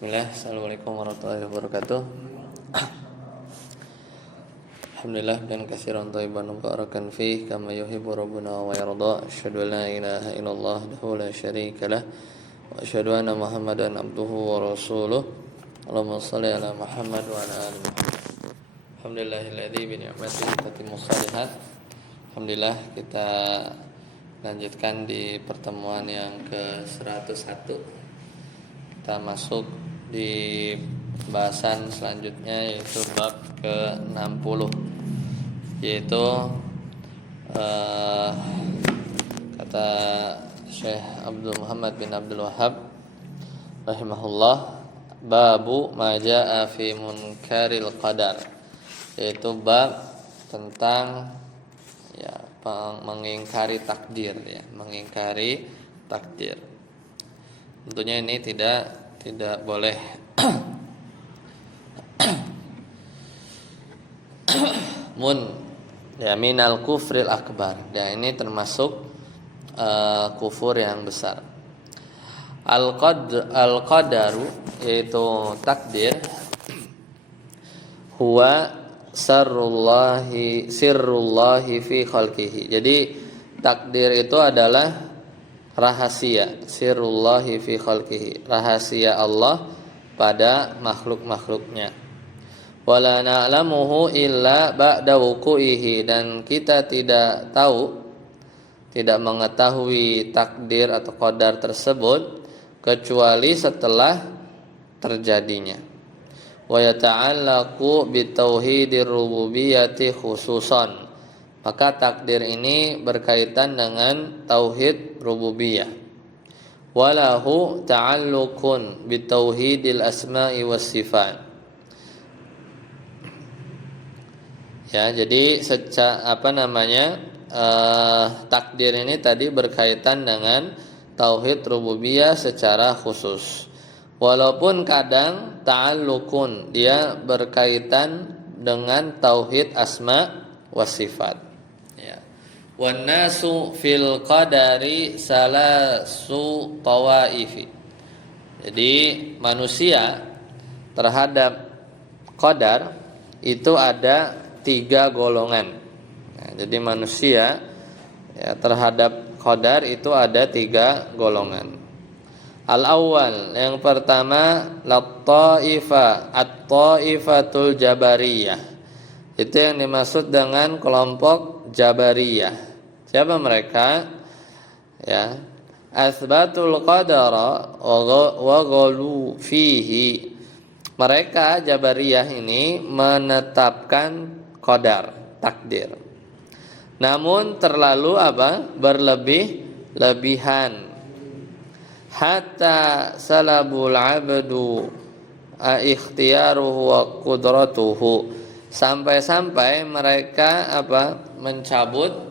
Bismillah, assalamualaikum warahmatullahi wabarakatuh. Alhamdulillah dan katsiran thayyiban mubarakan fih kama yuhibbu rabbuna wa yarda. Asyhadu an la ilaha illallah wahdahu la syarika lah wa asyhadu anna Muhammadan abduhu wa rasuluh. Allahumma shalli ala Muhammad wa ala ali Muhammad. Alhamdulillahilladzi bi ni'matihi tatimmu shalihat. Alhamdulillah, kita lanjutkan di pertemuan yang ke-101. Kita masuk di pembahasan selanjutnya, yaitu bab ke-60, yaitu kata Syekh Abdul Muhammad bin Abdul Wahhab rahimahullah, babu ma jaa fi munkaril qadar, yaitu bab tentang mengingkari takdir, mengingkari takdir. Tentunya ini tidak boleh minal kufril akbar. Dan ini termasuk kufur yang besar. Al-qadaru, yaitu takdir, huwa sirrullahi fi khalqihi. Jadi takdir itu adalah rahasia, sirrullahi fi khalqihi, rahasia Allah pada makhluk-makhluknya. Wala na'lamuhu illa ba'da wuqu'ihi, dan kita tidak mengetahui takdir atau qadar tersebut kecuali setelah terjadinya. Wa yata'allaqu bitauhidir rububiyyati khususan, maka takdir ini berkaitan dengan tauhid rububiyah. Walahu ta'alluqun bitauhidil asma'i was sifat. Jadi takdir ini tadi berkaitan dengan tauhid rububiyah secara khusus. Walaupun kadang ta'alluqun, dia berkaitan dengan tauhid asma was sifat. Wan nasu fil qadari salasu tawaifi. Jadi manusia terhadap qadar itu ada 3 golongan. Jadi manusia terhadap qadar itu ada 3 golongan. Al-awwal, yang pertama, at-taifatul jabariyah. Itu yang dimaksud dengan kelompok Jabariyah. Siapa mereka? Asbatul qadara wa ghalu fihi. Mereka Jabariyah ini menetapkan qadar, takdir, namun terlalu berlebih-lebihan. Hatta salabul abdu ikhtiyaruhu wa qudratuhu, sampai mereka mencabut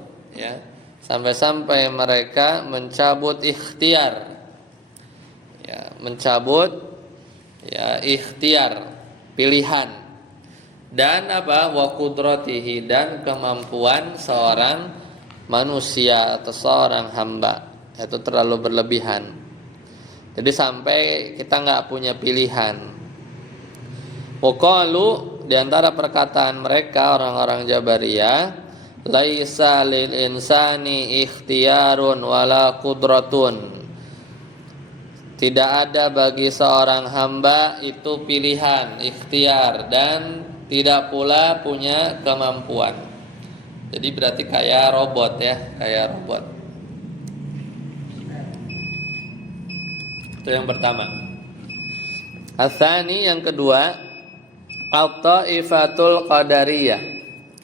sampai mereka mencabut ikhtiar, ikhtiar, pilihan, dan wa qudratihi, dan kemampuan seorang manusia atau seorang hamba, itu terlalu berlebihan. Jadi sampai kita nggak punya pilihan. Waqalu, di antara perkataan mereka orang-orang Jabariyah, laisa lil insani ikhtiyarun wala qudratun. Tidak ada bagi seorang hamba itu pilihan, ikhtiar, dan tidak pula punya kemampuan. Jadi berarti kayak robot, kayak robot. Itu yang pertama. Atsani, yang kedua, at-taifatul qadariyah.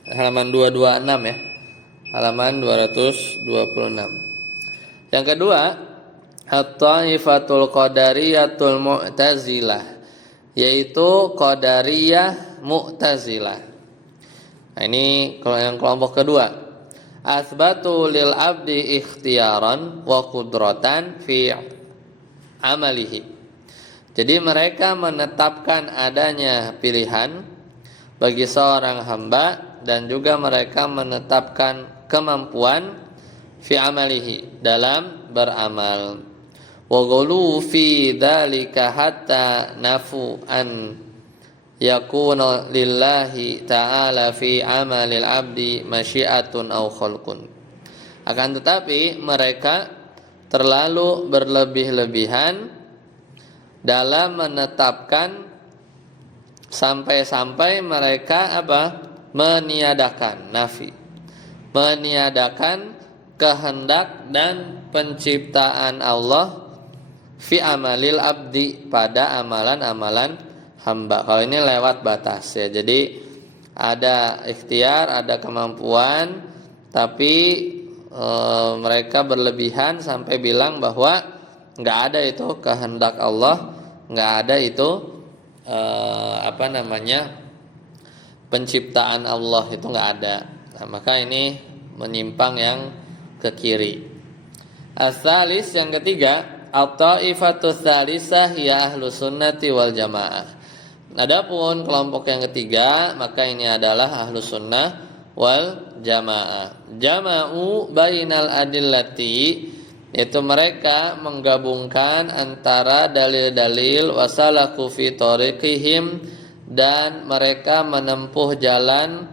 Halaman 226 halaman 226. Yang kedua, at-taifatul qadariyatul mu'tazilah, yaitu qadariyah mu'tazilah. Nah, ini kalau yang kelompok kedua. Asbatu lil abdi ikhtiyaran wa qudratan fi amalihi. Jadi mereka menetapkan adanya pilihan bagi seorang hamba, dan juga mereka menetapkan kemampuan fi amalihi, dalam beramal. wa ghulu fi dzalika hatta nafu an yakuna lillahi ta'ala fi amalil abdi masyiatun aw khalqun. Akan tetapi mereka terlalu berlebih-lebihan dalam menetapkan sampai-sampai mereka meniadakan meniadakan kehendak dan penciptaan Allah fi amalil abdi, pada amalan-amalan hamba. Kalau ini lewat batas ya. Jadi ada ikhtiar, ada kemampuan, tapi mereka berlebihan sampai bilang bahwa nggak ada itu kehendak Allah, nggak ada itu penciptaan Allah, itu nggak ada. Nah, maka ini menyimpang yang ke kiri. As-salis, yang ketiga, at-ta'ifatus tsalisah ya ahlus sunnati wal jamaah. Adapun kelompok yang ketiga, maka ini adalah ahlus sunnah wal jamaah. Jama'u bainal adillati, yaitu mereka menggabungkan antara dalil-dalil, wasalaku fi tariqihim, dan mereka menempuh jalan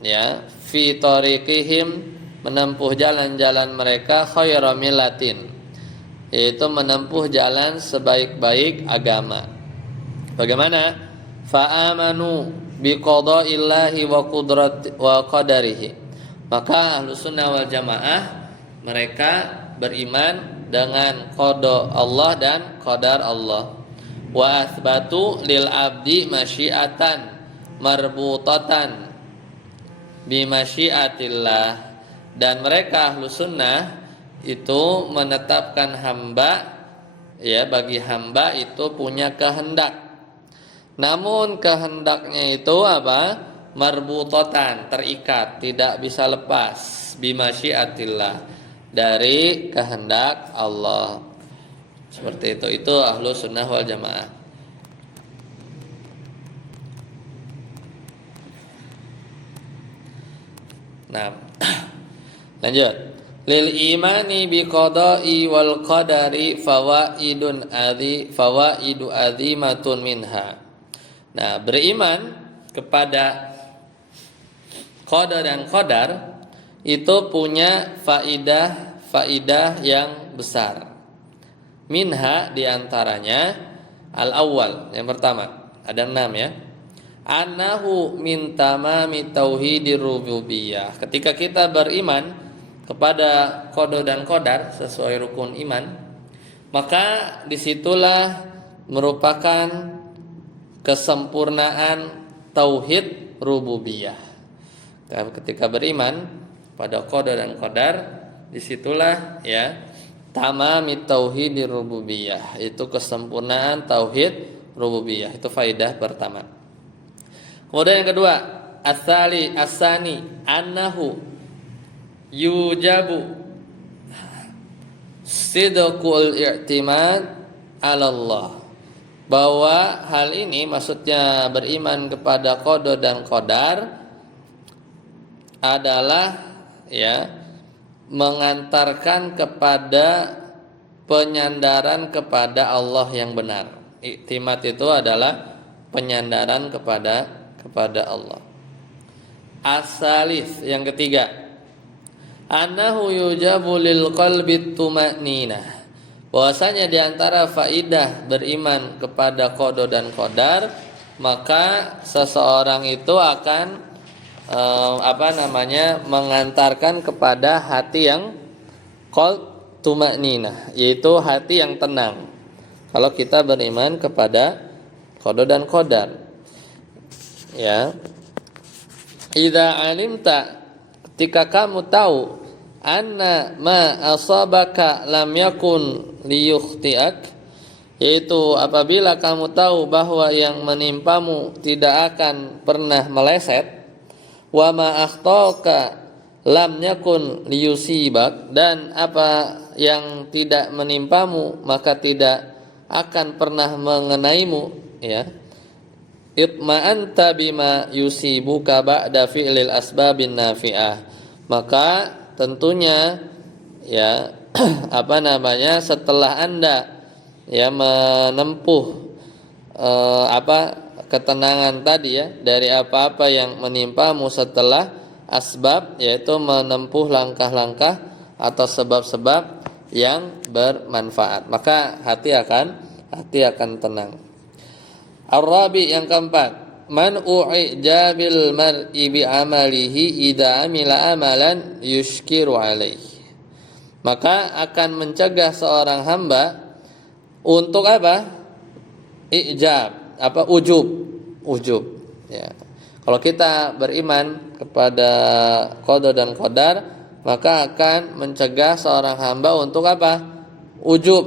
ya, fi tariqihim, menempuh jalan-jalan mereka, khairu millatin, yaitu menempuh jalan sebaik-baik agama. Bagaimana? Fa'amanu biqada'illahi wa qadarihi. Maka ahlus sunnah wal jamaah mereka beriman dengan qada Allah dan qadar Allah. Wa athbatu lil abdi masyiatan marbutatan bi masyiatillah. Dan mereka ahlus sunnah itu menetapkan hamba, ya, bagi hamba itu punya kehendak. Namun kehendaknya itu marbutatan, terikat, tidak bisa lepas, bimasyiatillah, dari kehendak Allah. Seperti itu ahlus sunnah wal jamaah. Nah, lanjut. Lil imani bi qada'i wal qadari fawaidu azimatun minha. Nah, beriman kepada qada dan qadar itu punya faidah yang besar. Minha, diantaranya al-awwal, yang pertama, ada 6 ya. Annahu min tamami tauhidir rububiyah. Ketika kita beriman kepada qada dan qadar sesuai rukun iman, maka disitulah merupakan kesempurnaan tauhid rububiyah. Ketika beriman pada qada dan qadar, disitulah ya tamamit tauhidir rububiyah, itu kesempurnaan tauhid rububiyah. Itu faidah pertama. Kemudian yang kedua, asani annahu yujabu sidqul i'timad 'ala Allah. Bahwa hal ini, maksudnya beriman kepada qada dan qadar, adalah ya mengantarkan kepada penyandaran kepada Allah yang benar. Iktimat itu adalah penyandaran kepada Allah. As-salis, yang ketiga, annahu yujabu lil qalbi tuma'ninah. Bahwasanya diantara faidah beriman kepada qada dan qadar, maka seseorang itu akan mengantarkan kepada hati yang qalb tuma'ninah, yaitu hati yang tenang. Kalau kita beriman kepada qada dan qadar, ya, idza alimta, ketika kamu tahu, anna ma asabaka lam yakun liyukhtiak, yaitu apabila kamu tahu bahwa yang menimpamu tidak akan pernah meleset, wa ma akhtaka lam yakun liyusibak, dan apa yang tidak menimpamu maka tidak akan pernah mengenaimu, ya, itma'anta bima yusibuka ba'da fi'lil asbabin nafi'ah, maka tentunya ya setelah Anda ya menempuh ketenangan tadi ya dari apa-apa yang menimpamu setelah asbab, yaitu menempuh langkah-langkah atau sebab-sebab yang bermanfaat, maka hati akan tenang. Ar-rabi, yang keempat, man u'ijabil mar'i bi amalihi idza amila amalan yushkiru alaihi. Maka akan mencegah seorang hamba untuk ijab, ujub ya. Kalau kita beriman kepada qada dan qadar, maka akan mencegah seorang hamba untuk ujub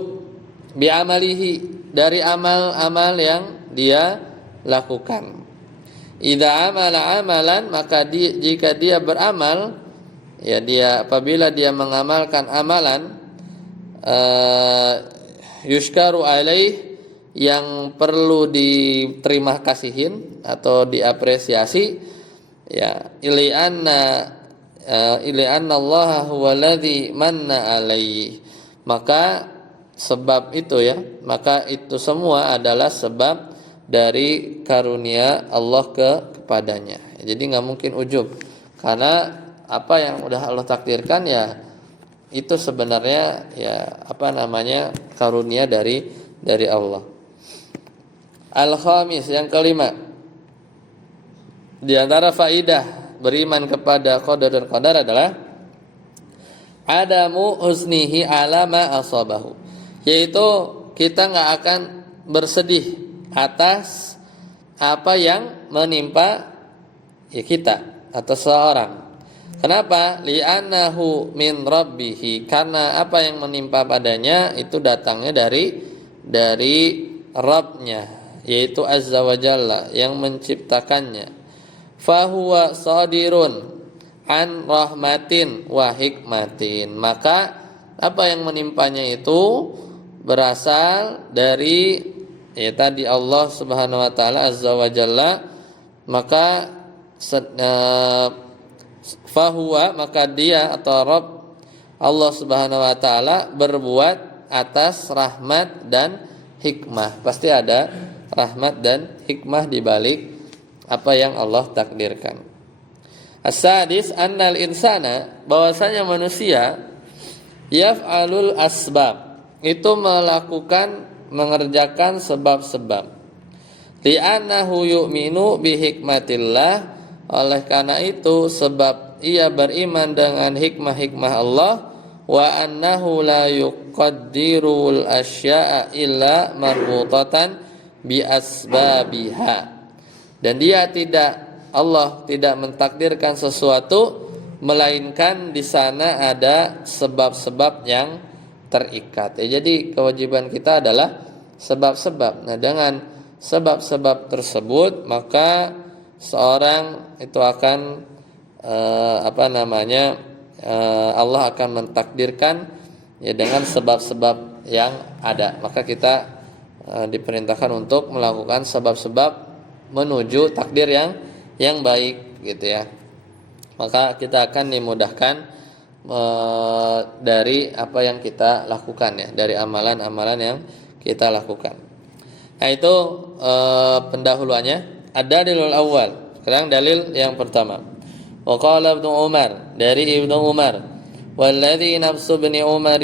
bi amalihi, dari amal-amal yang dia lakukan. Idza amala amalan, maka jika dia beramal ya, apabila dia mengamalkan amalan yushkaru alaih, yang perlu diterima kasihin atau diapresiasi ya, ili'anna Allah huwaladzi manna alaihi, maka sebab itu ya, maka itu semua adalah sebab dari karunia Allah kepadanya. Jadi nggak mungkin ujub, karena apa yang udah Allah takdirkan ya itu sebenarnya ya karunia dari Allah. Al-khamis, yang kelima, di antara faidah beriman kepada qada dan qadar adalah adamu husnihi ala ma asabahu, yaitu kita nggak akan bersedih atas apa yang menimpa ya kita atau seorang. Kenapa? Li'annahu min rabbihi, karena apa yang menimpa padanya itu datangnya dari Rabbnya, yaitu Azza wa Jalla, yang menciptakannya. Fahuwa sadirun an rahmatin wa hikmatin, maka apa yang menimpanya itu berasal dari ya tadi Allah Subhanahu wa taala Azza wa Jalla, maka fahuwa, maka dia atau Rabb Allah Subhanahu wa taala berbuat atas rahmat dan hikmah. Pasti ada rahmat dan hikmah di balik apa yang Allah takdirkan. As-sadis annal insana, bahwasanya manusia yaf'alul asbab, itu mengerjakan sebab-sebab. Li'annahu yu'minu bihikmatillah, oleh karena itu sebab ia beriman dengan hikmah-hikmah Allah, wa annahu la yuqaddirul asya'a illa marbutatan bi asbabiha, dan Allah tidak mentakdirkan sesuatu melainkan di sana ada sebab-sebab yang terikat. Jadi kewajiban kita adalah sebab-sebab. Nah, dengan sebab-sebab tersebut maka seorang itu akan Allah akan mentakdirkan ya dengan sebab-sebab yang ada. Maka kita diperintahkan untuk melakukan sebab-sebab menuju takdir yang baik gitu ya. Maka kita akan dimudahkan dari apa yang kita lakukan ya, dari amalan-amalan yang kita lakukan. Nah, itu pendahuluannya. Ad-dalilul awal. Sekarang dalil yang pertama. Wa qala Ibnu Umar, dari Ibnu Umar, walladzi nafsu ibni Umar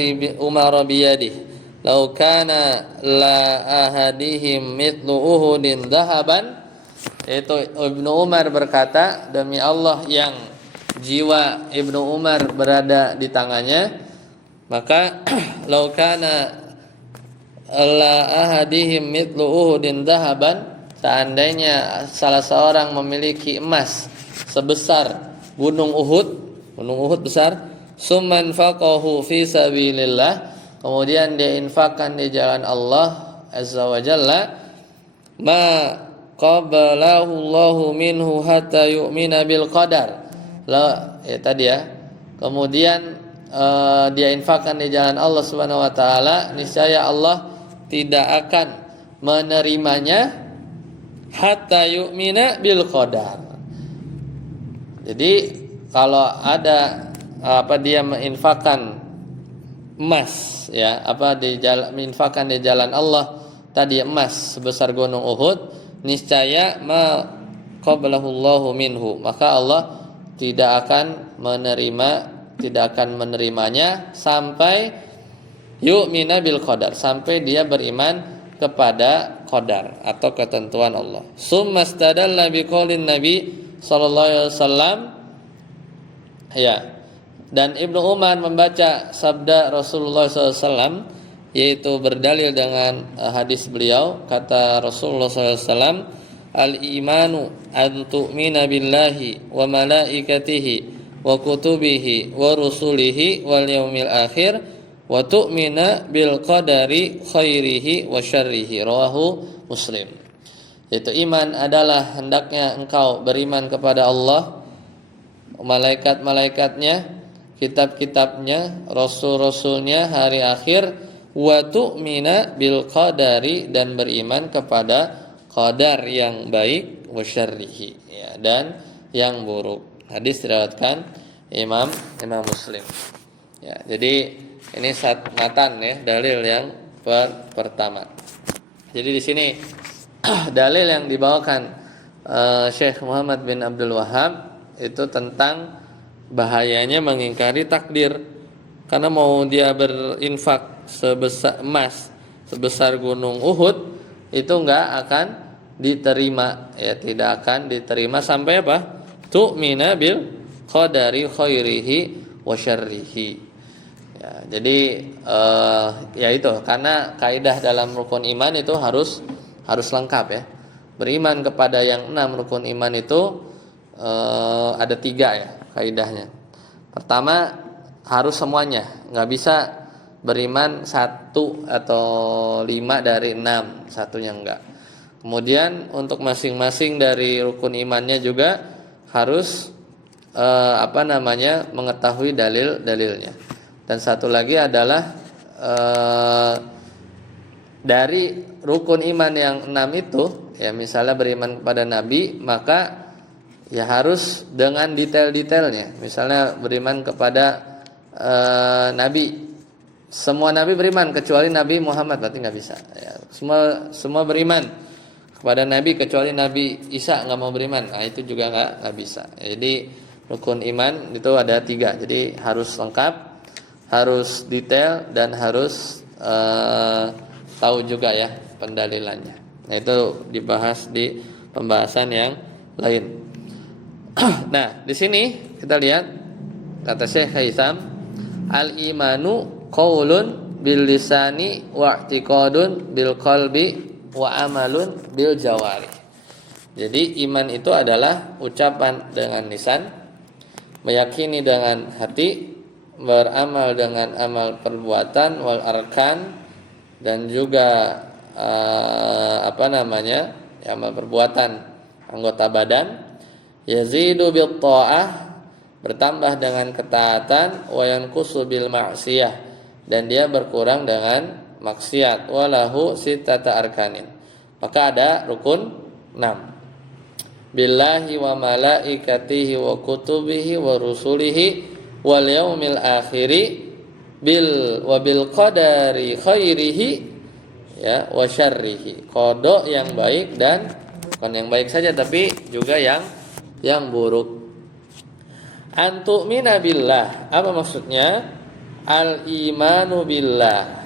biyadihi law kana la ahadihim mithlu uhudin dhahaban. Itu Ibnu Umar berkata, demi Allah yang jiwa Ibnu Umar berada di tangannya, maka law kana la ahadihim mithlu uhudin dhahaban, seandainya salah seorang memiliki emas sebesar gunung Uhud besar, summan faqahu fi sabilillah, kemudian dia infakkan di jalan Allah Azza wa Jalla, ma qabalahu Allahu minhu hatta yu'mina bil qadar. Kemudian dia infakkan di jalan Allah Subhanahu wa taala, niscaya Allah tidak akan menerimanya hatta yu'mina bil qadar. Jadi kalau ada dia menginfakkan emas, ya, apa di jalan, menginfakkan di jalan Allah tadi emas sebesar gunung Uhud, niscaya ma qablahu Allahu minhu, maka Allah tidak akan menerimanya sampai yu'mina bil qadar, sampai dia beriman kepada qadar atau ketentuan Allah. Summa stadalla biqaulin Nabi sallallahu alaihi wasallam, ya. Dan Ibnu Umar membaca sabda Rasulullah SAW, yaitu berdalil dengan hadis beliau, kata Rasulullah SAW, al-imanu an tu'mina billahi wa malaikatihi wa kutubihi wa rusulihi wal yaumil akhir wa tu'mina bil qadari khairihi wa syarrihi, rawahu Muslim. Yaitu iman adalah hendaknya engkau beriman kepada Allah, malaikat-malaikatnya, kitab-kitabnya, rasul-rasulnya, hari akhir, wa tu'mina bil qadari, dan beriman kepada qadar yang baik, wa syarrihi, ya, dan yang buruk. Hadis diriwayatkan Imam Muslim. Ya, jadi ini matan, ya, dalil yang pertama. Jadi di sini dalil yang dibawakan Syekh Muhammad bin Abdul Wahhab itu tentang bahayanya mengingkari takdir. Karena mau dia berinfak sebesar emas sebesar gunung Uhud, itu enggak akan diterima, ya, tidak akan diterima sampai apa? Tu'mina bil qadari khairihi wa syarrihi. Ya, jadi ya itu, karena kaidah dalam rukun iman itu harus lengkap, ya. Beriman kepada yang 6 rukun iman itu ada 3, ya, kaidahnya. Pertama, harus semuanya, nggak bisa beriman 1 atau 5 dari 6, satunya enggak. Kemudian untuk masing-masing dari rukun imannya juga harus mengetahui dalil-dalilnya. Dan satu lagi adalah dari rukun iman yang 6 itu, ya, misalnya beriman kepada Nabi, maka ya harus dengan detail-detailnya. Misalnya beriman kepada Nabi, semua Nabi beriman kecuali Nabi Muhammad, berarti nggak bisa. Ya, semua beriman kepada Nabi kecuali Nabi Isa nggak mau beriman, nah itu juga nggak bisa. Jadi rukun iman itu ada 3, jadi harus lengkap, harus detail, dan harus tahu juga, ya, pendalilannya. Nah itu dibahas di pembahasan yang lain. Nah, di sini kita lihat kata Syekh Haitham, al-imanu qaulun bil lisani wa i'tiqadun bil qalbi wa amalun bil jawari. Jadi iman itu adalah ucapan dengan lisan, meyakini dengan hati, beramal dengan amal perbuatan, wal arkan, dan juga amal perbuatan anggota badan, yazidu bil ta'ah, bertambah dengan ketaatan, wa yanqusu bil ma'siyah, dan dia berkurang dengan maksiat, walahu sittata arkanin, maka ada rukun 6. Billahi wa malaikatihi wa kutubihi wa rusulihi wal yaumil akhiri bil qadari khairihi, ya, wa syarrihi, qada yang baik, dan bukan yang baik saja tapi juga yang buruk. Antu'mina billah, apa maksudnya? Al-imanu billah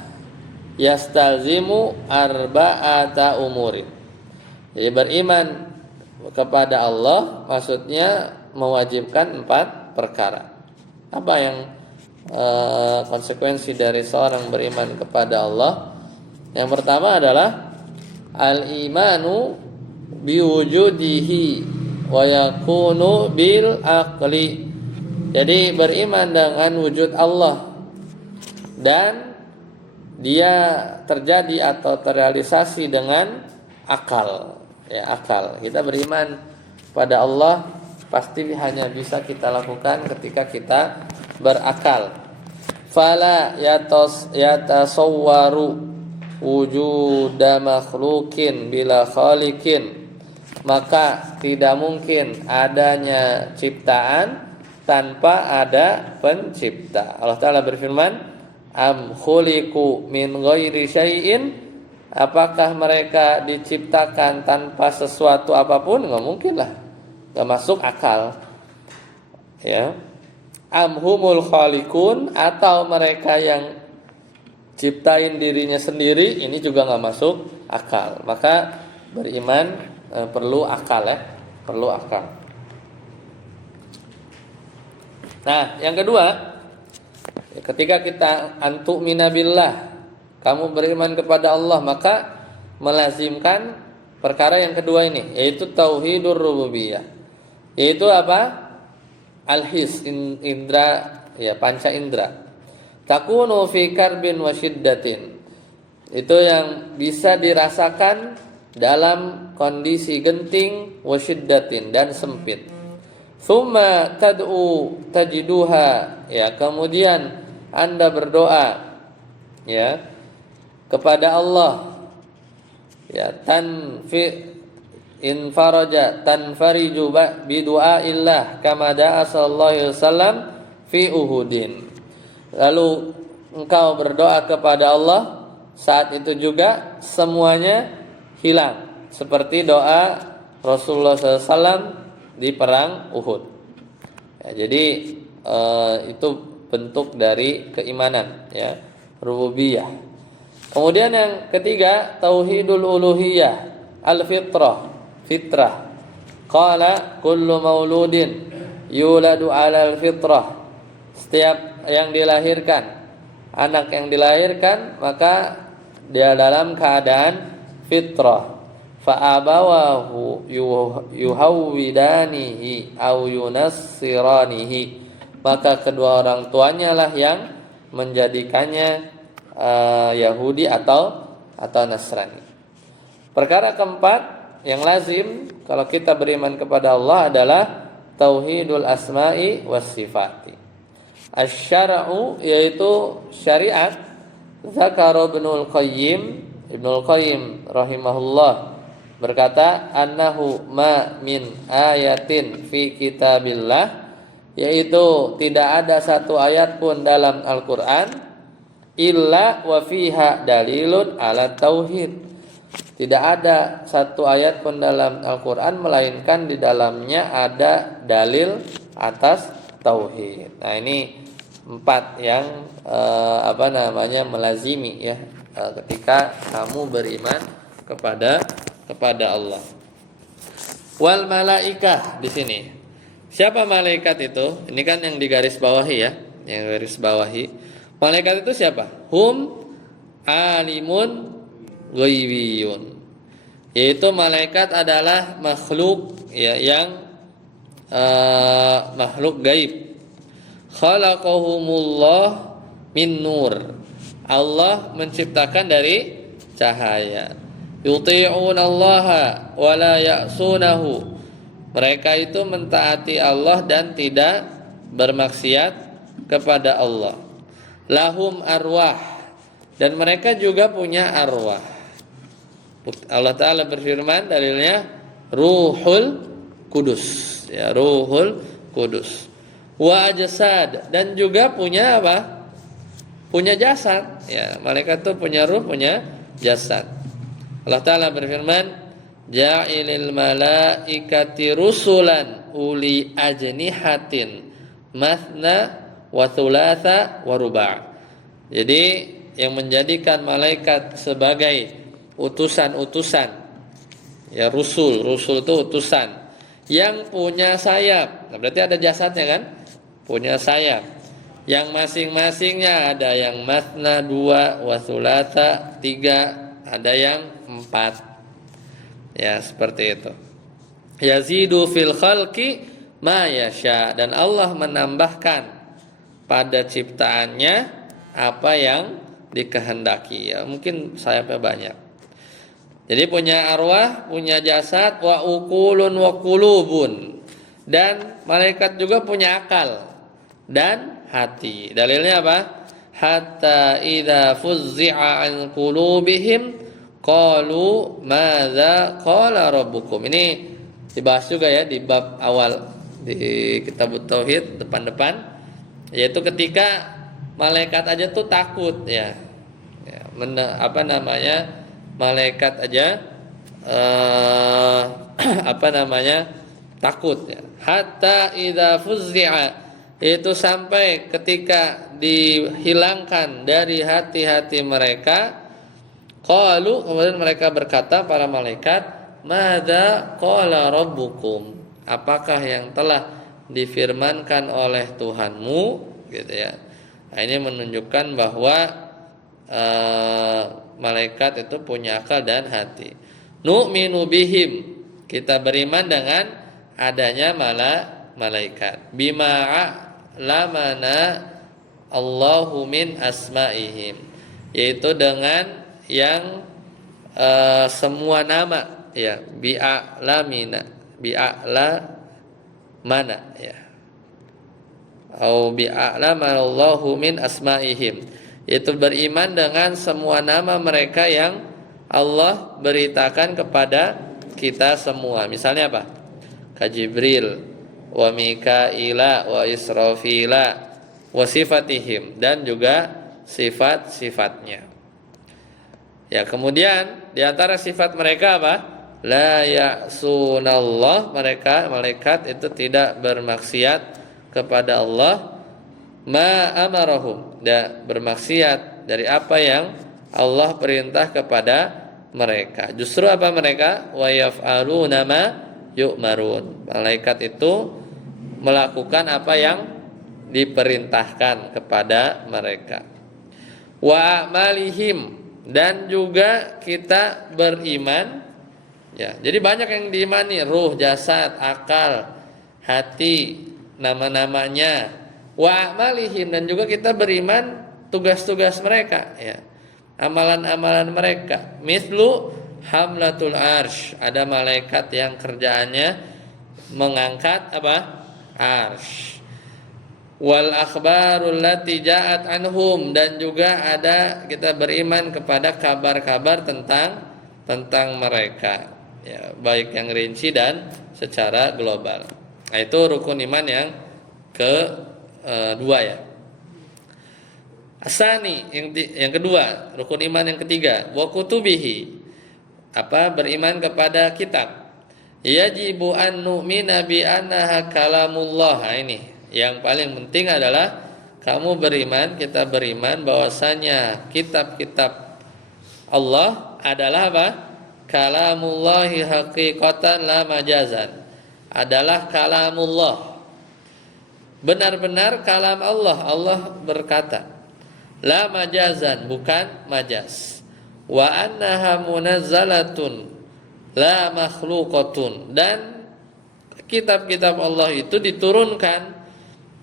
yastazimu arba'ata umurin. Jadi beriman kepada Allah maksudnya mewajibkan 4 perkara. Apa yang konsekuensi dari seorang beriman kepada Allah? Yang pertama adalah al-imanu biwujudihi wa yakunu bil aqli. Jadi beriman dengan wujud Allah dan dia terjadi atau terrealisasi dengan akal, ya, akal. Kita beriman pada Allah pasti hanya bisa kita lakukan ketika kita berakal. Fala yatasawwaru wujuda makhluqin bila khaliqin, maka tidak mungkin adanya ciptaan tanpa ada pencipta. Allah Ta'ala berfirman, Am khuliqu min ghairi syai'in, apakah mereka diciptakan tanpa sesuatu apapun? Nggak mungkin lah, nggak masuk akal. Ya. Am humul khaliqun, atau mereka yang ciptain dirinya sendiri, ini juga nggak masuk akal. Maka beriman perlu akal ya, perlu akal. Nah, yang kedua, ketika kita antu'mina billah, kamu beriman kepada Allah, maka melazimkan perkara yang kedua ini, yaitu tauhidur rububiyah. Yaitu apa? Al-his, indra, ya, panca indra. Takunu fi karbin wa syiddatin. Itu yang bisa dirasakan dalam kondisi genting wa syiddatin, dan sempit. Tsumma tad'u tajiduha, ya, kemudian Anda berdoa, ya, kepada Allah, ya, in faraja tanfariju bi du'aillah kama da'a sallallahu alaihi wasallam fi Uhudin. Lalu engkau berdoa kepada Allah, saat itu juga semuanya hilang, seperti doa Rasulullah SAW di perang Uhud. Ya, jadi itu bentuk dari keimanan, ya, rububiyah. Kemudian yang ketiga, tauhidul uluhiyah, fitrah. Qala kullu mauludin yuladu 'alal fitrah. Setiap yang dilahirkan, anak yang dilahirkan, maka dia dalam keadaan fitrah. Fa abawahu yuhawwidanihi au yunassiranihi, maka kedua orang tuanya lah yang menjadikannya Yahudi atau Nasrani. Perkara keempat yang lazim kalau kita beriman kepada Allah adalah tauhidul asma'i was sifati. Asy-syar'u, yaitu syariat. Zakara Ibnul Qayyim rahimahullah berkata, annahu ma min ayatin fi kitabillah, yaitu tidak ada satu ayat pun dalam Al-Qur'an illa wa fiha dalilun ala tauhid. Tidak ada satu ayat pun dalam Al-Qur'an melainkan di dalamnya ada dalil atas tauhid. Nah, ini 4 yang melazimi, ya, ketika kamu beriman kepada Allah. Wal malaikah di sini. Siapa malaikat itu? Ini kan yang digaris bawahi, ya, yang garis bawahi. Malaikat itu siapa? Hum alimun ghaibiyun. Yaitu malaikat adalah makhluk, ya, yang makhluk gaib. Khalaqahumullah min nur. Allah menciptakan dari cahaya. Yuti'unallaha wa la ya'sunahu. Mereka itu mentaati Allah dan tidak bermaksiat kepada Allah. Lahum arwah, dan mereka juga punya arwah. Allah Ta'ala berfirman, dalilnya Ruhul Kudus, ya, Ruhul Kudus. Wa ajsad, dan juga punya apa? Punya jasad, ya. Malaikat itu punya ruh, punya jasad. Allah Ta'ala berfirman, ja'ilil malaikati rusulan uli ajnihatin mathna wa thulatha wa ruba'. Jadi yang menjadikan malaikat sebagai utusan-utusan, ya, rusul itu utusan yang punya sayap. Nah, berarti ada jasadnya kan? Punya sayap. Yang masing-masingnya ada yang mathna 2, wa thulatha 3, ada yang 4. Ya, seperti itu. Yazidu fil khalqi ma yasha, dan Allah menambahkan pada ciptaannya apa yang dikehendaki, ya. Mungkin sayapnya banyak. Jadi punya arwah, punya jasad, wa uqulun wa qulubun. Dan malaikat juga punya akal dan hati. Dalilnya apa? Hatta idza fuzzi'a an qulubihim qalu madza qala rabbukum. Ini dibahas juga, ya, di bab awal di kitab tauhid depan-depan, yaitu ketika malaikat aja tuh takut ya. Malaikat aja takut ya. Hatta idza fuzzi'a, itu sampai ketika dihilangkan dari hati-hati mereka, qalu, kemudian mereka berkata para malaikat, madza qala rabbukum, apakah yang telah difirmankan oleh Tuhanmu, gitu ya. Nah, ini menunjukkan bahwa malaikat itu punya akal dan hati. Nu'minu bihim, kita beriman dengan adanya malaikat. Bima lamana Allahu min asma'ihim, yaitu dengan yang semua nama ya, bi'a'la mana ya, au bi'a'lamana Allahu min asma'ihim, yaitu beriman dengan semua nama mereka yang Allah beritakan kepada kita semua. Misalnya apa? Ka Jibril, wa Mikaila, wa Israfila, wa sifatihim, dan juga sifat-sifatnya. Ya, kemudian di antara sifat mereka apa? La ya'sunallah, mereka malaikat itu tidak bermaksiat kepada Allah, ma amarahum, dan bermaksiat dari apa yang Allah perintah kepada mereka. Justru apa mereka? Wa yaf'aluna ma yu'marun. Malaikat itu melakukan apa yang diperintahkan kepada mereka. Wa amalihim, dan juga kita beriman ya. Jadi banyak yang diimani, ruh, jasad, akal, hati, nama-namanya. Wa amalihim, dan juga kita beriman tugas-tugas mereka ya, amalan-amalan mereka. Mithlu hamlatul arsh, ada malaikat yang kerjaannya mengangkat apa? Arsh. Wal akhbarul lati ja'at anhum, dan juga ada kita beriman kepada kabar-kabar tentang mereka ya, baik yang rinci dan secara global. Nah, itu rukun iman yang kedua ya. Asani, yang kedua, rukun iman yang ketiga, wa kutubihi, beriman kepada kitab. Yajibu an nu'mina bi annaha kalamullah. Nah, ini yang paling penting adalah kamu beriman, kita beriman bahwasanya kitab-kitab Allah adalah apa? Kalamullahi haqiqatan la majazan. Adalah kalamullah, benar-benar kalam Allah. Allah berkata, la majazan, bukan majaz. Wa annaha munazzalatun la makhluqatun, dan kitab-kitab Allah itu diturunkan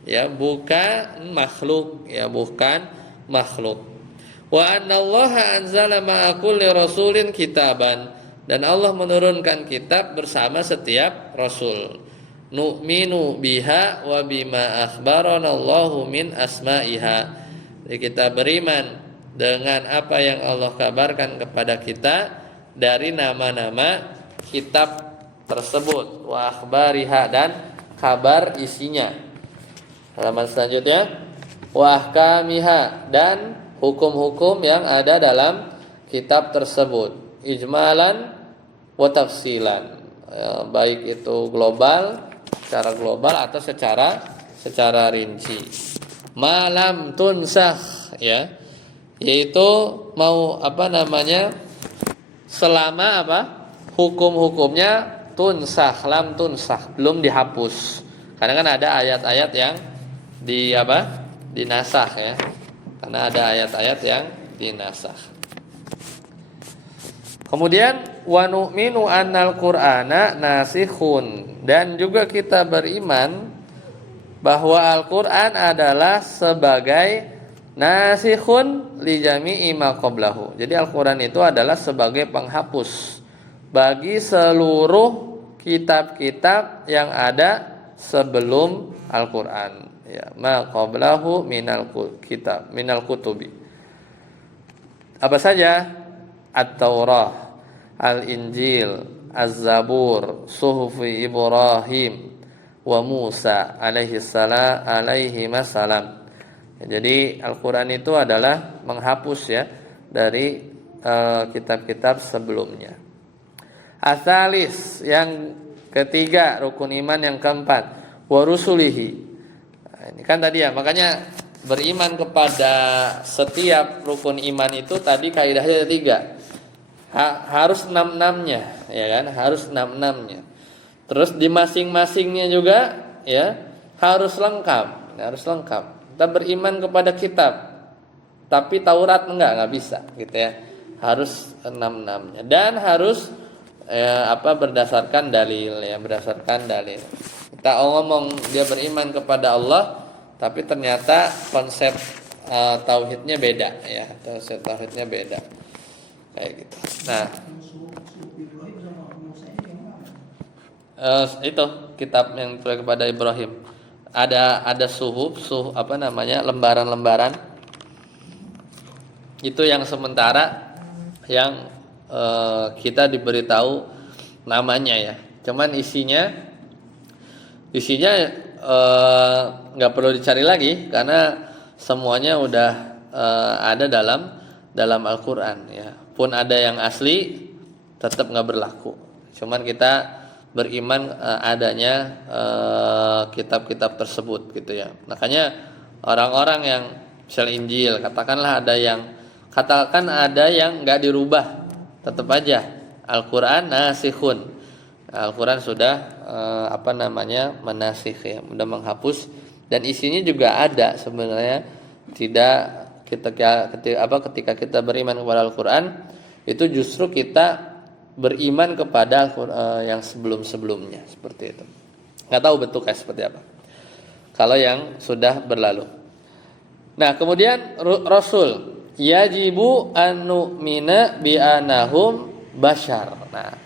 ya, bukan makhluk ya, bukan makhluk. Wa annallaha anzala ma'a kulli rasulin kitaban, dan Allah menurunkan kitab bersama setiap rasul. Nu'minu biha wa bima akhbarana Allahu min asma'iha. Jadi kita beriman dengan apa yang Allah kabarkan kepada kita dari nama-nama kitab tersebut, wa akhbariha, dan kabar isinya. Halaman selanjutnya, wa ahkamiha, dan hukum-hukum yang ada dalam kitab tersebut, ijmalan wa tafsilan, baik itu global, secara global atau secara rinci. Malam tunsakh ya, yaitu mau selama hukum-hukumnya tunsakh, lam tunsakh, belum dihapus. Karena kan ada ayat-ayat yang dinasakh ya. Karena ada ayat-ayat yang dinasakh. Kemudian wa nu'minu annal qur'ana nasikhun, dan juga kita beriman bahwa Al-Qur'an adalah sebagai nasikhun li jami'i ma qablahu. Jadi Al-Qur'an itu adalah sebagai penghapus bagi seluruh kitab-kitab yang ada sebelum Al-Qur'an ya, ma qablahu minal kitab, minal kutubi. Apa saja? At-Taurah, Al-Injil, Az-Zabur, Suhufi Ibrahim wa Musa alaihi masalam, Jadi Al-Quran itu adalah menghapus ya dari kitab-kitab sebelumnya. Asalis, yang ketiga, rukun iman yang keempat, wa rusulihi. Nah, ini kan tadi ya, makanya beriman kepada setiap rukun iman itu tadi kaidahnya ada tiga. Harus enam-enamnya, ya kan? Harus enam-enamnya. Terus di masing-masingnya juga ya harus lengkap, harus lengkap. Kita beriman kepada kitab, tapi Taurat nggak bisa, gitu ya. Harus enam-enamnya dan harus berdasarkan dalil ya, berdasarkan dalil. Kita ngomong dia beriman kepada Allah, tapi ternyata konsep tauhidnya beda ya, konsep tauhidnya beda kayak gitu. Nah, itu kitab yang kepada Ibrahim ada suhuf lembaran-lembaran itu yang sementara yang kita diberitahu namanya ya. Cuman isinya nggak perlu dicari lagi karena semuanya udah ada dalam Al-Quran ya. Pun ada yang asli tetap nggak berlaku. Cuman kita beriman adanya kitab-kitab tersebut gitu ya. Makanya orang-orang yang misal Injil katakan ada yang nggak dirubah, tetap aja Al-Quran nasikhun. Al-Quran sudah menasikh ya, sudah menghapus dan isinya juga ada sebenarnya. Tidak ketika kita beriman kepada Al-Quran itu justru kita beriman kepada yang sebelum-sebelumnya seperti itu. Nggak tahu bentuknya seperti apa kalau yang sudah berlalu. Nah, kemudian Rasul yajibu an nu'mina bi anahum bashar. Nah,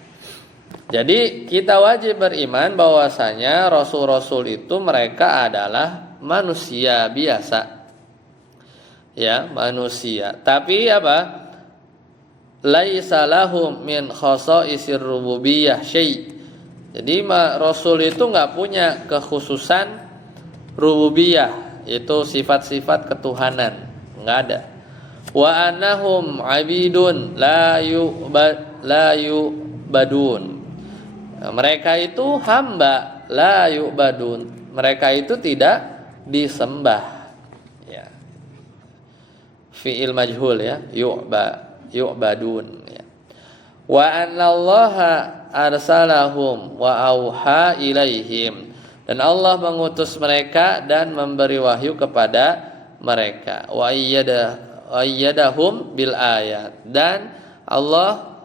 jadi kita wajib beriman bahwasanya rasul-rasul itu mereka adalah manusia biasa. Ya, manusia. Tapi apa? Laisa lahum min khasaisir rububiyah syai'. Jadi rasul itu enggak punya kekhususan rububiyah, yaitu sifat-sifat ketuhanan. Enggak ada. Wa annahum abidun la yu'badun. Mereka itu hamba, la yu'badun. Mereka itu tidak disembah. Ya. Fi'il majhul ya, yu'badun ya. Wa annallaha arsalahum wa auha ilaihim. Dan Allah mengutus mereka dan memberi wahyu kepada mereka. Wa ayyadahum bil ayat. Dan Allah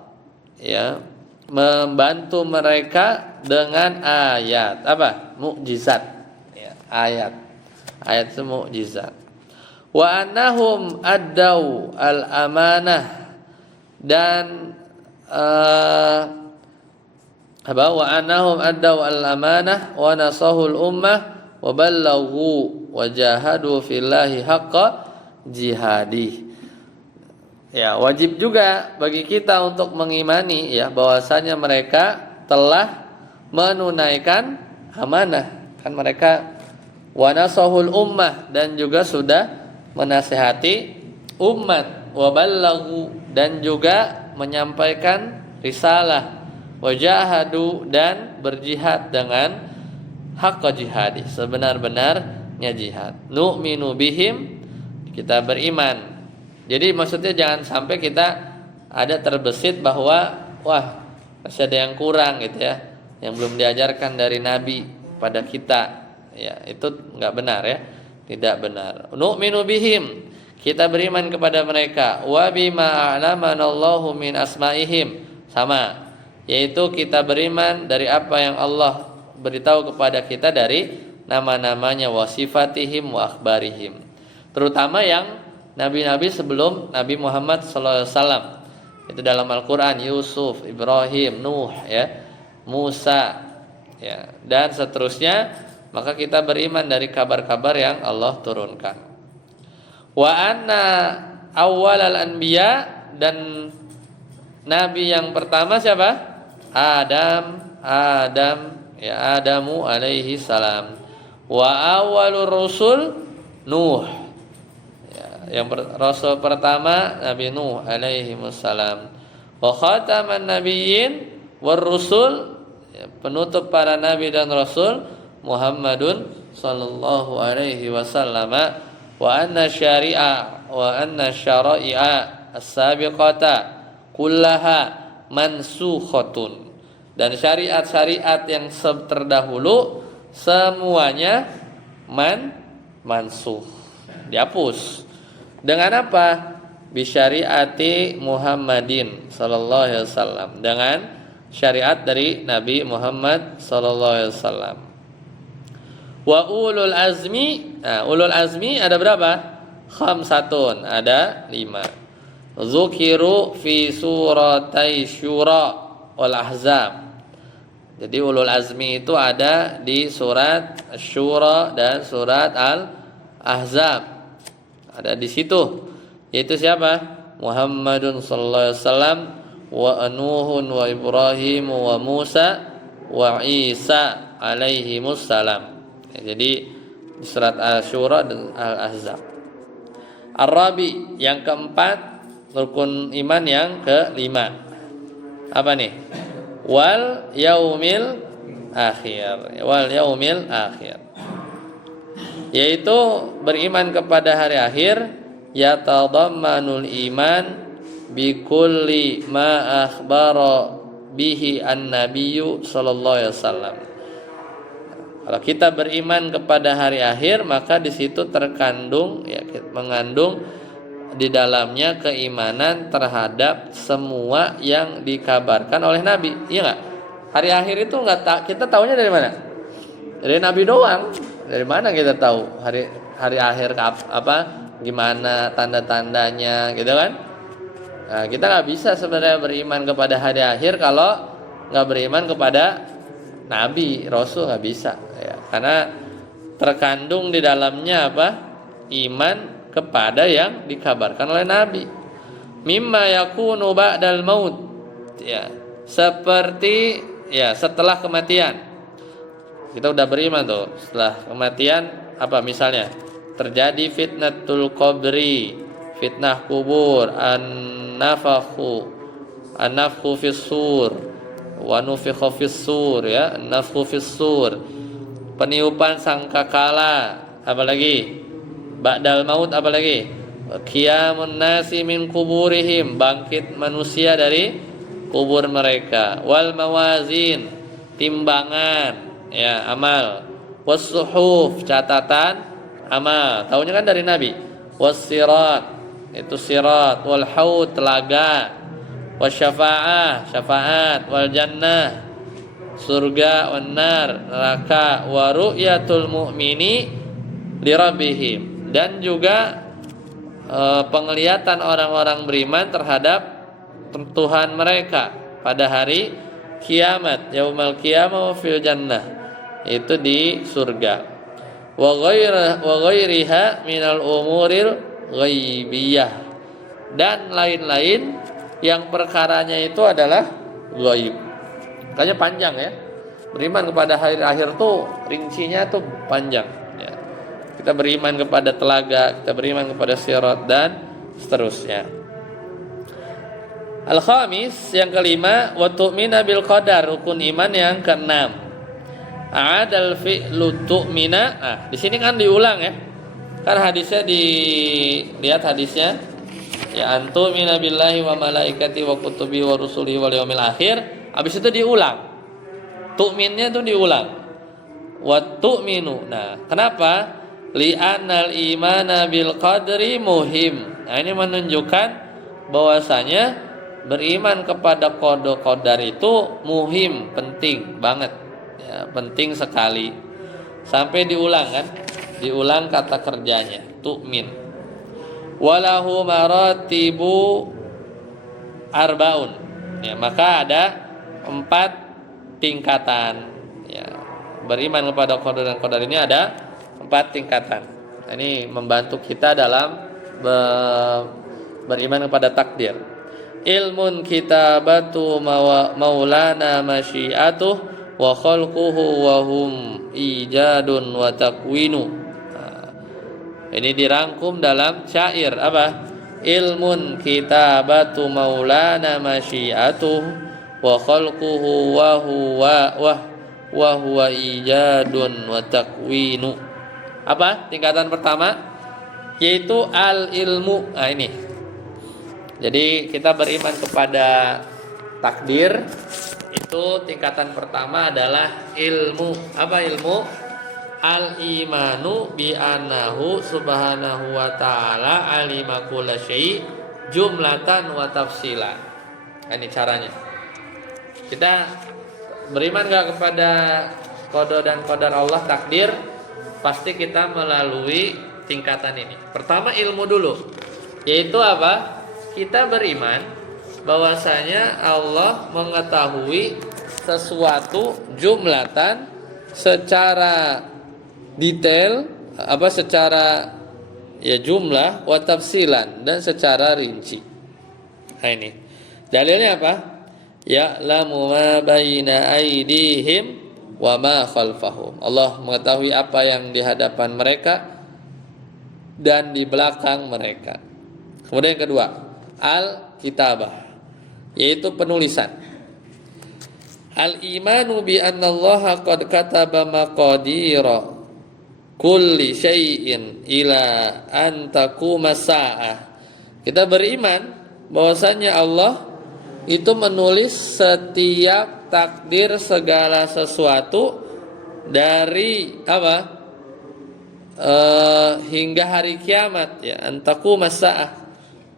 ya membantu mereka dengan ayat. Apa? Mukjizat. Ya, ayat. Ayat itu mukjizat. Wa annahum addau al-amanah. Dan wa annahum addau al-amanah wa nasahul ummah wa ballaghu wa jahadu fillahi haqqa jihadi. Ya, wajib juga bagi kita untuk mengimani ya bahwasanya mereka telah menunaikan amanah. Kan mereka wa nasahul ummah dan juga sudah menasihati umat, wa ballaghu dan juga menyampaikan risalah, wajahadu dan berjihad dengan haqqa jihadi, sebenar-benarnya jihad. Nu'minu bihim, kita beriman. Jadi maksudnya jangan sampai kita ada terbesit bahwa wah masih ada yang kurang gitu ya, yang belum diajarkan dari Nabi pada kita. Ya, itu enggak benar ya. Tidak benar. Nu'minu bihim, kita beriman kepada mereka. Wa bima a'lamanallahu min asma'ihim, sama, yaitu kita beriman dari apa yang Allah beritahu kepada kita dari nama-namanya, wa sifatihim wa akhbarihim. Terutama yang nabi-nabi sebelum Nabi Muhammad sallallahu alaihi wasallam. Itu dalam Al-Qur'an, Yusuf, Ibrahim, Nuh ya, Musa ya, dan seterusnya. Maka kita beriman dari kabar-kabar yang Allah turunkan. Wa anna awwalal anbiya, dan nabi yang pertama siapa? Adam ya, Adamu alaihi salam. Wa awwalur rusul Nuh. Rasul pertama Nabi Nuh alaihi wassalam. Wa khataman nabiyyin war rusul, penutup para nabi dan rasul Muhammadun sallallahu alaihi wasallam. Wa anna syara'i'a as-sabiqata kullaha mansukhatun, dan syariat-syariat yang terdahulu semuanya mansuh, dihapus. Dengan apa? Bisyariati Muhammadin sallallahu alaihi wasallam, dengan syariat dari Nabi Muhammad sallallahu alaihi wasallam. Wa ulul azmi, ulul azmi ada berapa? Khamsatun, ada 5. Zukiru fi suratai syura wal ahzab. Jadi ulul azmi itu ada di surat Asy-Syura dan surat Al-Ahzab. Ada di situ. Yaitu siapa? Muhammadun sallallahu alaihi wasallam wa Nuhun wa Ibrahim wa Musa wa Isa alaihimus salam. Jadi di surat Asy-Syura dan Al-Ahzab. Ar-Rabi, yang keempat, rukun iman yang kelima. Apa nih? Wal yaumil akhir. Wal yaumil akhir, yaitu beriman kepada hari akhir. Yatadammanul iman bikulli ma akhbara bihi an-nabiyyu sallallahu alaihi wasallam. Kalau kita beriman kepada hari akhir, maka di situ terkandung, mengandung di dalamnya keimanan terhadap semua yang dikabarkan oleh Nabi. Iya nggak? Hari akhir itu kita tahunya dari mana? Dari Nabi doang. Dari mana kita tahu hari akhir apa? Gimana tanda-tandanya, gitu kan? Nah, kita nggak bisa sebenarnya beriman kepada hari akhir kalau nggak beriman kepada Nabi, Rasul, nggak bisa. Ya, karena terkandung di dalamnya apa? Iman kepada yang dikabarkan oleh Nabi. Mimma yakunu ba'dal maut, ya, seperti setelah kematian. Kita udah beriman tuh, setelah kematian apa misalnya? Terjadi fitnatul qabri, fitnah kubur, an-nafkhu fis sur wa nufikha fis sur, ya, an-nafkhu fis sur, peniupan sangkakala, apalagi ba'dal maut, apalagi qiyamun nasi min kuburihim, bangkit manusia dari kubur mereka, wal mawazin, timbangan, ya, amal, was-suhuf, catatan amal, tahunya kan dari Nabi, was-sirat, itu sirat, wal haud, telaga, wasyafa'ah, syafaat, wal jannah, surga, wan nar, neraka, wa ru'yatul mu'mini li rabbihim, dan juga penglihatan orang-orang beriman terhadap Tuhan mereka pada hari kiamat, yaumal qiyamah fil jannah, itu di surga. Wa ghairiha minal umuril ghaibiyah, dan lain-lain yang perkaranya itu adalah ghaib. Makanya panjang, ya. Beriman kepada hari akhir tuh rincinya tuh panjang, ya. Kita beriman kepada telaga, kita beriman kepada sirat, dan seterusnya. Al-khamis, yang kelima, wa tu'mina bil qadar, rukun iman yang keenam. Adal fi'lu tu'mina. Di sini kan diulang, ya. Kan hadisnya dilihat hadisnya, ya, antumina billahi wa malaikati wa kutubi wa rusuli wal yaumil akhir. Habis itu diulang. Tu'minnya itu diulang. Wa tu'minu. Nah, kenapa? Li'anal imana bil qadri muhim. Nah, ini menunjukkan bahwasanya beriman kepada qadar itu muhim, penting banget. Ya, penting sekali. Sampai diulang, kan? Diulang kata kerjanya, tu'min. Walahu maratibu arbaun. Ya, maka ada 4 tingkatan. Ya, beriman kepada qadar dan qadar ini ada 4 tingkatan. Ini membantu kita dalam beriman kepada takdir. Ilmun kitabatu maulana masyiatuh wa khalquhu wa hum ijadun wa takwinu. Ini dirangkum dalam syair apa? Ilmun kitabatu maulana masyiatuh wa khalquhu wa huwa ijadun wa takwinu. Apa? Tingkatan pertama yaitu al ilmu. Nah ini. Jadi kita beriman kepada takdir. Itu tingkatan pertama adalah ilmu. Apa ilmu? Al-imanu bi annahu subhanahu wa ta'ala alima kulla syai' jumlatan wa tafsilan. Ini caranya. Kita beriman gak kepada qada dan qadar Allah, takdir? Pasti kita melalui tingkatan ini. Pertama ilmu dulu. Yaitu apa? Kita beriman bahwasanya Allah mengetahui sesuatu jumlatan secara detail, secara jumlah, wa tafsilan, dan secara rinci. Nah ini dalilnya apa? Ya'lamu ma baina aydihim wa ma khalfahum. Allah mengetahui apa yang di hadapan mereka dan di belakang mereka. Kemudian yang kedua, al-kitabah, yaitu penulisan. Al-imanu bi anna Allah qad kataba maqadira kulli syai'in ila an taquma sa'ah. Kita beriman bahwasanya Allah itu menulis setiap takdir segala sesuatu dari apa? Hingga hari kiamat, ya, an taquma sa'ah.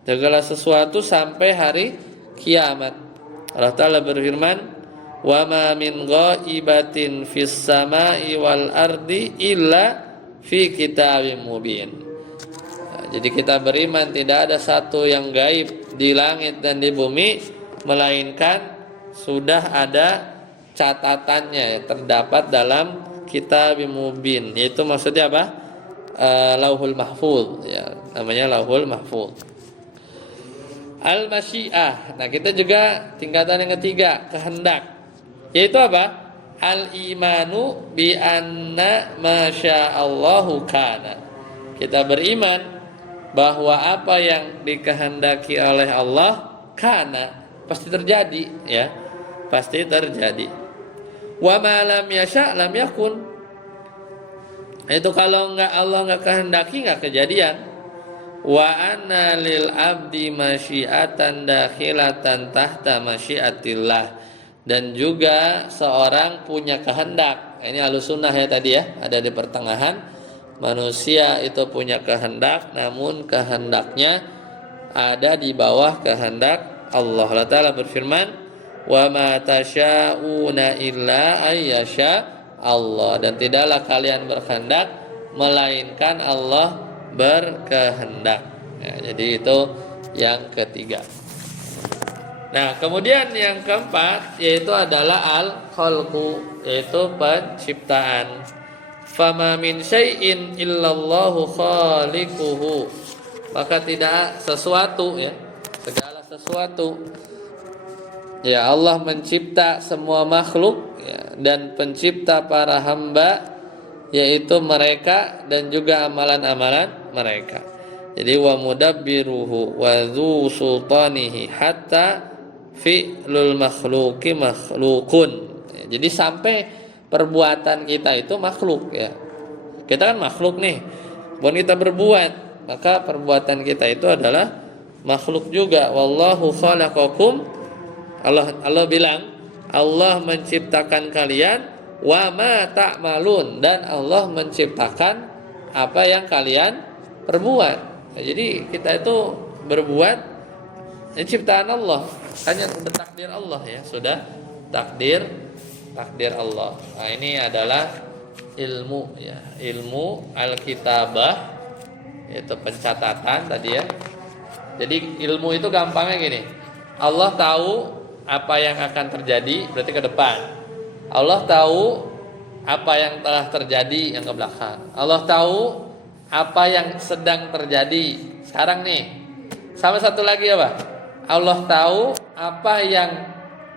Segala sesuatu sampai hari kiamat. Allah Ta'ala berfirman, wa ma min ghaibatin fis sama'i wal ardi illa fi kitabim mubin. Jadi kita beriman tidak ada satu yang gaib di langit dan di bumi melainkan sudah ada catatannya, terdapat dalam kitabim mubin. Itu maksudnya apa? Lauhul mahfuz, ya, namanya lauhul mahfuz. Al-masyiah. Nah, kita juga tingkatan yang ketiga, kehendak. Yaitu apa? Al-imanu bi anna masya'allahu kana. Kita beriman bahwa apa yang dikehendaki oleh Allah kana, pasti terjadi, ya. Pasti terjadi. Wa ma lam yasha' lam yakun. Itu kalau Allah enggak kehendaki enggak kejadian. Wa anna lil abdi masyiatan dakhilatan tahta masyiatillah. Dan juga seorang punya kehendak. Ini Ahlussunnah ya tadi ya, ada di pertengahan. Manusia itu punya kehendak, namun kehendaknya ada di bawah kehendak Allah. Allah Ta'ala berfirman, wa ma tasya'una illa ayyasha Allah. Dan tidaklah kalian berkehendak melainkan Allah berkehendak. Ya, jadi itu yang ketiga. Nah, kemudian yang keempat yaitu adalah al-khalqu, yaitu penciptaan. Fama min syai'in illallahu khaliquhu. Maka tidak sesuatu, ya, segala sesuatu. Ya, Allah mencipta semua makhluk, ya, dan pencipta para hamba yaitu mereka dan juga amalan-amalan mereka. Jadi wa mudabbiruhu wa dzu sultanihi hatta fi'lul makhluqi makhlukun. Jadi sampai perbuatan kita itu makhluk, ya. Kita kan makhluk nih. Bukan kita berbuat, maka perbuatan kita itu adalah makhluk juga. Wallahu khalaqakum. Allah bilang, Allah menciptakan kalian wa ma ta'malun, dan Allah menciptakan apa yang kalian perbuat. Jadi kita itu berbuat ciptaan Allah, hanya takdir Allah, ya, sudah takdir Allah. Nah, ini adalah ilmu, ya, ilmu al-kitabah, yaitu pencatatan tadi, ya. Jadi ilmu itu gampangnya gini, Allah tahu apa yang akan terjadi, berarti ke depan. Allah tahu apa yang telah terjadi, yang ke belakang. Allah tahu apa yang sedang terjadi sekarang nih. Sama satu lagi apa? Allah tahu apa yang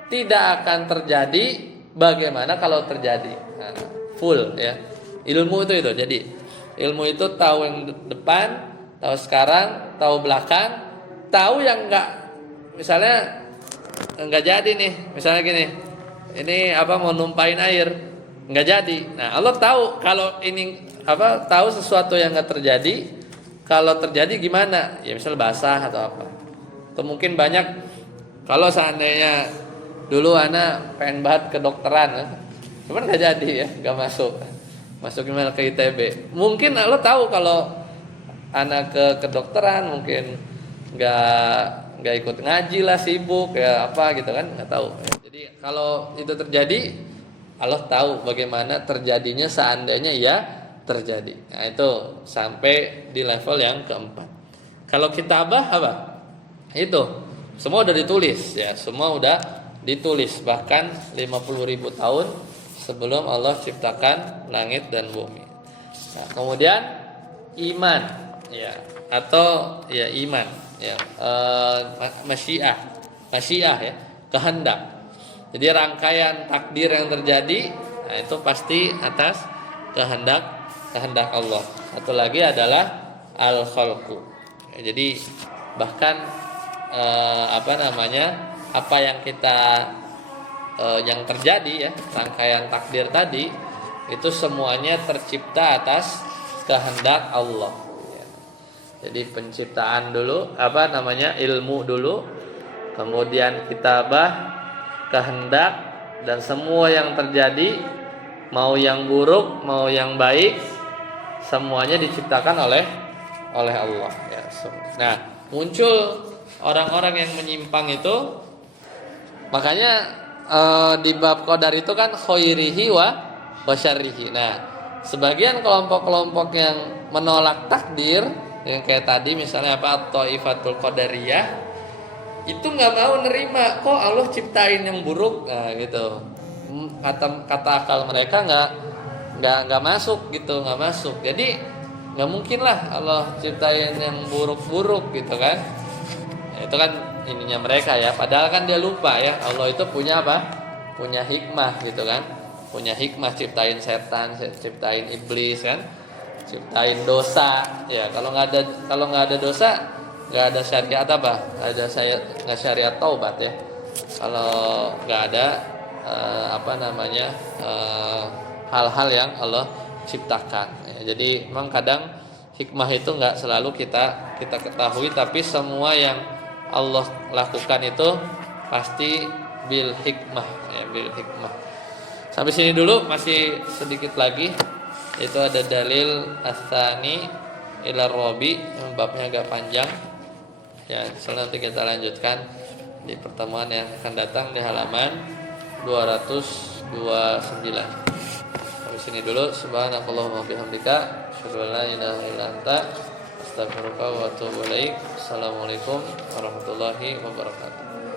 tidak akan terjadi, bagaimana kalau terjadi. Nah, full, ya. Ilmu itu. Jadi Ilmu itu tahu yang depan, tahu sekarang, tahu belakang, tahu yang enggak, misalnya enggak jadi nih, misalnya gini, ini mau numpain air, enggak jadi. Nah, Allah tahu kalau ini tahu sesuatu yang enggak terjadi, kalau terjadi gimana? Ya misal basah atau apa. Atau mungkin banyak, kalau seandainya dulu anak pengen banget kedokteran, cuman enggak jadi ya, enggak masuk email ke ITB. Mungkin Allah tahu kalau anak ke kedokteran mungkin nggak ikut ngaji lah, sibuk ya apa gitu kan, nggak tahu. Jadi kalau itu terjadi, Allah tahu bagaimana terjadinya seandainya ya terjadi. Nah itu sampai di level yang keempat. Kalau kitabah apa? Itu semua udah ditulis ya, semua udah ditulis bahkan 50.000 tahun sebelum Allah ciptakan langit dan bumi. Nah, kemudian iman ya, atau ya iman ya, masyiah ya, kehendak. Jadi rangkaian takdir yang terjadi, nah itu pasti atas kehendak Allah. Satu lagi adalah al-khalqu. Ya, jadi bahkan apa yang kita yang terjadi ya, rangkaian takdir tadi itu semuanya tercipta atas kehendak Allah. Jadi penciptaan dulu, ilmu dulu, kemudian kitabah, kehendak, dan semua yang terjadi, mau yang buruk, mau yang baik, semuanya diciptakan oleh Allah ya. Nah, muncul orang-orang yang menyimpang itu, makanya di bab qadar itu kan khairihi wa syarrihi. Nah, sebagian kelompok-kelompok yang menolak takdir, yang kayak tadi misalnya Thaifatul Qadariyah, itu nggak mau nerima kok Allah ciptain yang buruk, nah gitu. Kata akal mereka nggak masuk gitu, nggak masuk. Jadi nggak mungkin lah Allah ciptain yang buruk-buruk gitu kan. Itu kan ininya mereka ya, padahal kan dia lupa ya, Allah itu punya punya hikmah gitu kan, punya hikmah ciptain setan, ciptain iblis kan, ciptain dosa ya. Kalau nggak ada dosa, nggak ada syariat nggak syariat taubat ya. Kalau nggak ada hal-hal yang Allah ciptakan ya. Jadi memang kadang hikmah itu nggak selalu kita ketahui, tapi semua yang Allah lakukan itu pasti bil hikmah ya, bil hikmah. Sampai sini dulu, masih sedikit lagi. Itu ada dalil ats-tsani ila rabi, babnya agak panjang. Ya, nanti kita lanjutkan di pertemuan yang akan datang di halaman 229. Sampai sini dulu. Subhanakallahumma bihamdika, asyhadu an la ilaha illa anta, astaghfiruka wa atubu ilaik. Assalamualaikum warahmatullahi wabarakatuh.